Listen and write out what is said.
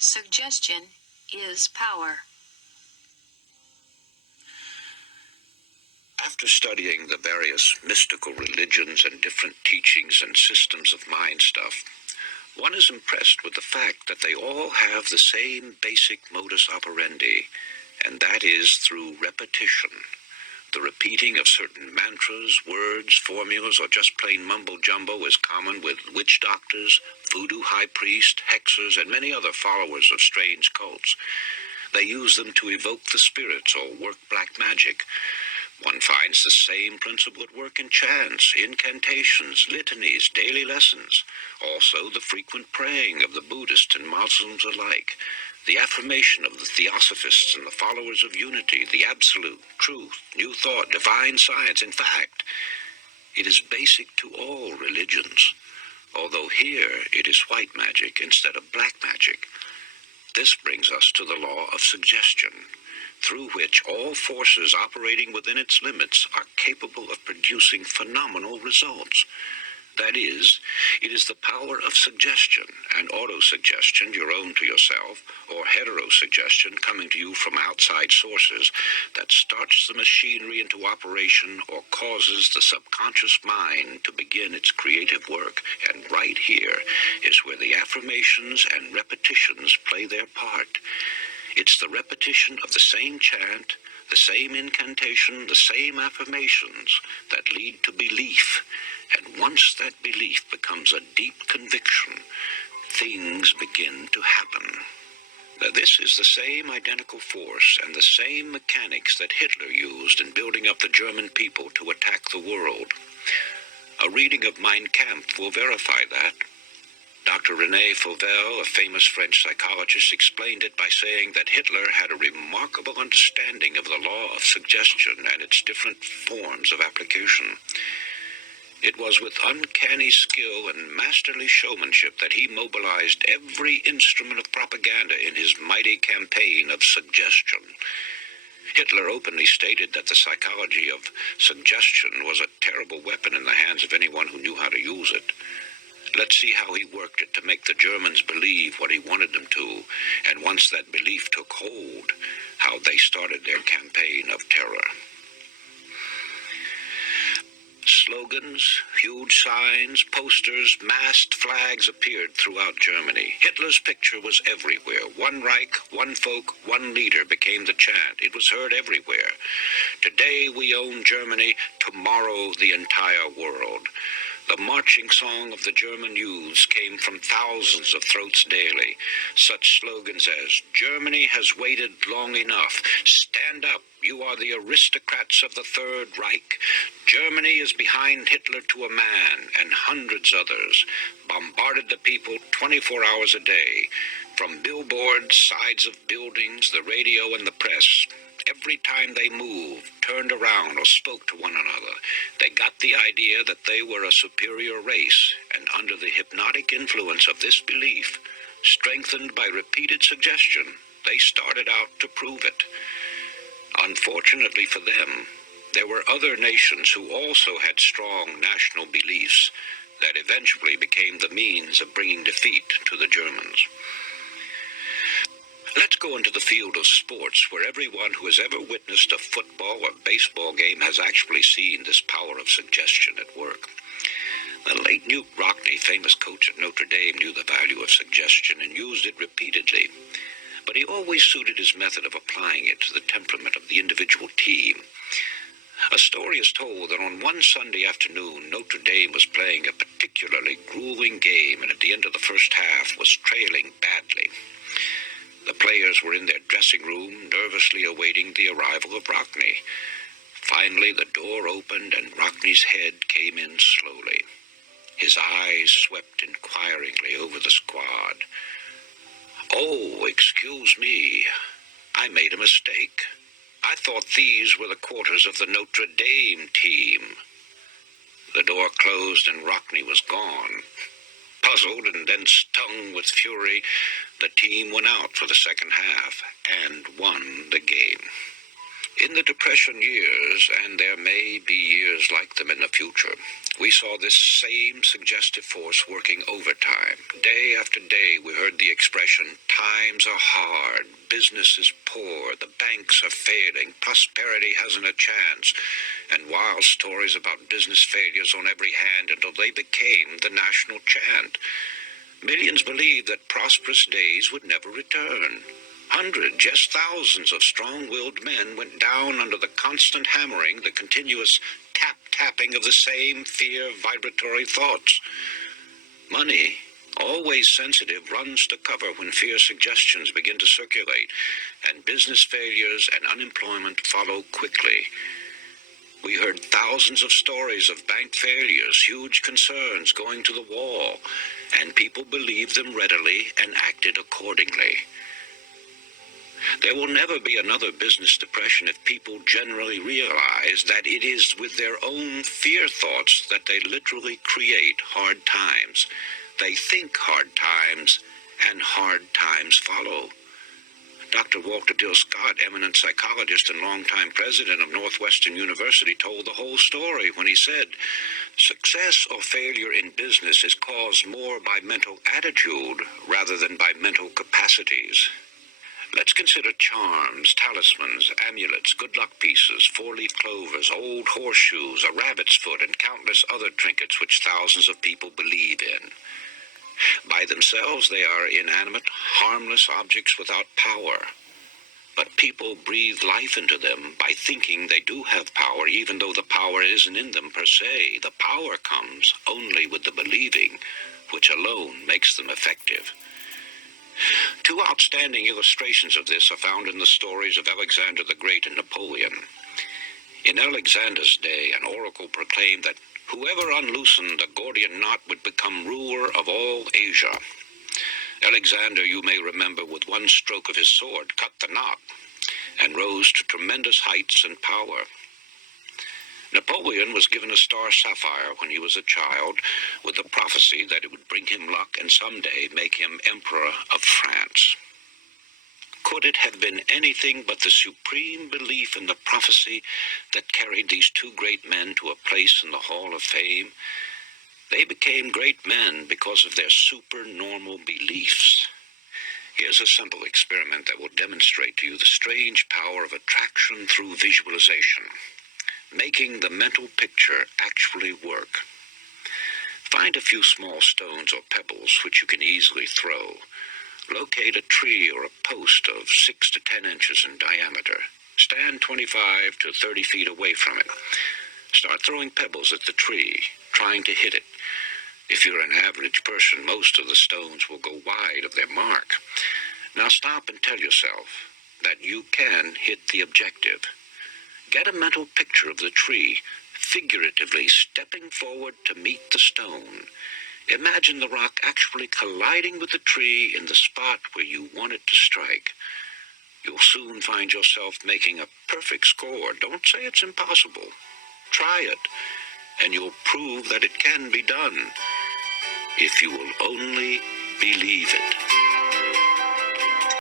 Suggestion is power. After studying the various mystical religions and different teachings and systems of mind stuff, one is impressed with the fact that they all have the same basic modus operandi, and that is through repetition. The repeating of certain mantras, words, formulas, or just plain mumbo-jumbo is common with witch doctors, voodoo high priests, hexers, and many other followers of strange cults. They use them to evoke the spirits or work black magic. One finds the same principle at work in chants, incantations, litanies, daily lessons. Also the frequent praying of the Buddhists and Muslims alike. The affirmation of the Theosophists and the followers of unity, the absolute, truth, new thought, divine science. In fact, it is basic to all religions, although here it is white magic instead of black magic. This brings us to the law of suggestion, through which all forces operating within its limits are capable of producing phenomenal results. That is, it is the power of suggestion and autosuggestion, your own to yourself, or heterosuggestion coming to you from outside sources, that starts the machinery into operation or causes the subconscious mind to begin its creative work. And right here is where the affirmations and repetitions play their part. It's the repetition of the same chant, the same incantation, the same affirmations that lead to belief. And once that belief becomes a deep conviction, things begin to happen. Now, this is the same identical force and the same mechanics that Hitler used in building up the German people to attack the world. A reading of Mein Kampf will verify that. Dr. René Fauvel, a famous French psychologist, explained it by saying that Hitler had a remarkable understanding of the law of suggestion and its different forms of application. It was with uncanny skill and masterly showmanship that he mobilized every instrument of propaganda in his mighty campaign of suggestion. Hitler openly stated that the psychology of suggestion was a terrible weapon in the hands of anyone who knew how to use it. Let's see how he worked it to make the Germans believe what he wanted them to, and once that belief took hold, how they started their campaign of terror. Slogans, huge signs, posters, masked flags appeared throughout Germany. Hitler's picture was everywhere. One Reich, one folk, one leader became the chant. It was heard everywhere. Today we own Germany, tomorrow the entire world. The marching song of the German youths came from thousands of throats daily. Such slogans as, "Germany has waited long enough," "Stand up, you are the aristocrats of the Third Reich," "Germany is behind Hitler to a man," and hundreds others bombarded the people 24 hours a day. From billboards, sides of buildings, the radio and the press, every time they moved, turned around, or spoke to one another, they got the idea that they were a superior race, and under the hypnotic influence of this belief, strengthened by repeated suggestion, they started out to prove it. Unfortunately for them, there were other nations who also had strong national beliefs that eventually became the means of bringing defeat to the Germans. Let's go into the field of sports, where everyone who has ever witnessed a football or baseball game has actually seen this power of suggestion at work. The late Newt Rockne, famous coach at Notre Dame, knew the value of suggestion and used it repeatedly. But he always suited his method of applying it to the temperament of the individual team. A story is told that on one Sunday afternoon, Notre Dame was playing a particularly grueling game, and at the end of the first half was trailing badly. The players were in their dressing room, nervously awaiting the arrival of Rockne. Finally, the door opened and Rockne's head came in slowly. His eyes swept inquiringly over the squad. "Oh, excuse me. I made a mistake. I thought these were the quarters of the Notre Dame team." The door closed and Rockne was gone. Puzzled and then stung with fury, the team went out for the second half and won the game. In the Depression years, and there may be years like them in the future, we saw this same suggestive force working overtime. Day after day, we heard the expression, times are hard, business is poor, the banks are failing, prosperity hasn't a chance, and wild stories about business failures on every hand until they became the national chant. Millions believed that prosperous days would never return. Hundreds, yes, thousands of strong-willed men went down under the constant hammering, the continuous tap-tapping of the same fear-vibratory thoughts. Money, always sensitive, runs to cover when fear suggestions begin to circulate, and business failures and unemployment follow quickly. We heard thousands of stories of bank failures, huge concerns going to the wall, and people believed them readily and acted accordingly. There will never be another business depression if people generally realize that it is with their own fear thoughts that they literally create hard times. They think hard times, and hard times follow. Dr. Walter Dill Scott, eminent psychologist and longtime president of Northwestern University, told the whole story when he said, "Success or failure in business is caused more by mental attitude rather than by mental capacities." Let's consider charms, talismans, amulets, good luck pieces, four-leaf clovers, old horseshoes, a rabbit's foot, and countless other trinkets which thousands of people believe in. By themselves, they are inanimate, harmless objects without power. But people breathe life into them by thinking they do have power, even though the power isn't in them per se. The power comes only with the believing, which alone makes them effective. Two outstanding illustrations of this are found in the stories of Alexander the Great and Napoleon. In Alexander's day, an oracle proclaimed that whoever unloosened the Gordian knot would become ruler of all Asia. Alexander, you may remember, with one stroke of his sword, cut the knot and rose to tremendous heights and power. Napoleon was given a star sapphire when he was a child, with the prophecy that it would bring him luck and someday make him Emperor of France. Could it have been anything but the supreme belief in the prophecy that carried these two great men to a place in the Hall of Fame? They became great men because of their supernormal beliefs. Here's a simple experiment that will demonstrate to you the strange power of attraction through visualization, making the mental picture actually work. Find a few small stones or pebbles which you can easily throw. Locate a tree or a post of 6 to 10 inches in diameter. Stand 25 to 30 feet away from it. Start throwing pebbles at the tree, trying to hit it. If you're an average person, most of the stones will go wide of their mark. Now stop and tell yourself that you can hit the objective. Get a mental picture of the tree, figuratively stepping forward to meet the stone. Imagine the rock actually colliding with the tree in the spot where you want it to strike. You'll soon find yourself making a perfect score. Don't say it's impossible. Try it, and you'll prove that it can be done if you will only believe it.